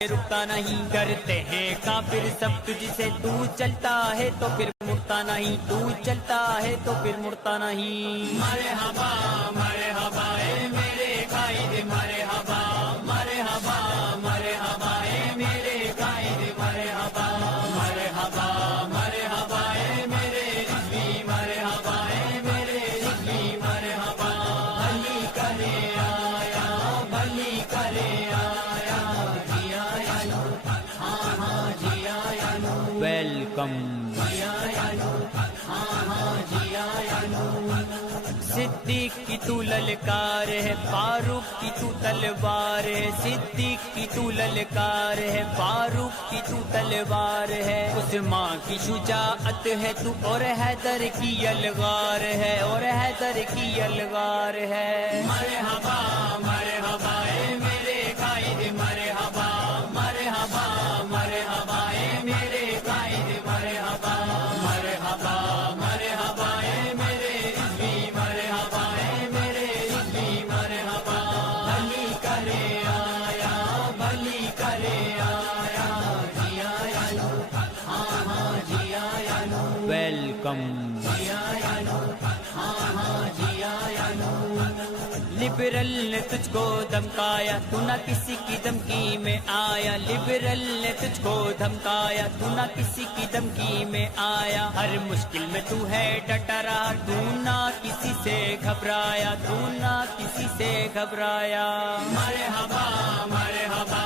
رکتا نہیں، کرتے ہیں کافر سب تجھ سے، تو چلتا ہے تو پھر مڑتا نہیں، تو چلتا ہے تو پھر مڑتا نہیں۔ مرحبا مرحبا اے میرے قائد، مرحبا مرحبا مرحبا اے میرے قائد، مرحبا مرحبا مرحبا اے میرے رضوی، مرحبا اے میرے رضوی، مرحبا بھلی کرے آیا، بھلی کرے آیا، جی آیا نو، ہاں ہاں جی آیا نو، ویلکم جی آیا نو، ہاں ہاں جی آیا نو۔ صدیق کی تو للکار ہے، فاروق کی تو تلوار ہے، صدیق کی تو للکار ہے، فاروق کی تو تلوار ہے، عثمان کی شجاعت ہے تو، اور حیدر کی یلغار ہے، اور حیدر کی یلغار ہے۔ مرحبا مرحبا اے میرے قائد، مرحبا مرحبا مرحبا اے میرے قائد، مرحبا مرحبا مرحبا اے میرے رضوی، مرحبا اے میرے رضوی، مرحبا بھلی کرے آیا، بھلی کرے آیا، جی آیا نو، ہاں ہاں جی آیا نو، ویلکم جی آیا نو، ہاں ہاں جی آیا نو۔ لبرل نے تجھ کو دھمکایا، تو نہ کسی کی دھمکی میں آیا، لبرل نے تجھ کو دھمکایا، تو نہ کسی کی دھمکی میں آیا، ہر مشکل میں تو ہے ڈٹا رہا، تو نہ کسی سے گھبرایا، تو نہ کسی سے گھبرایا۔ مرحبا مرحبا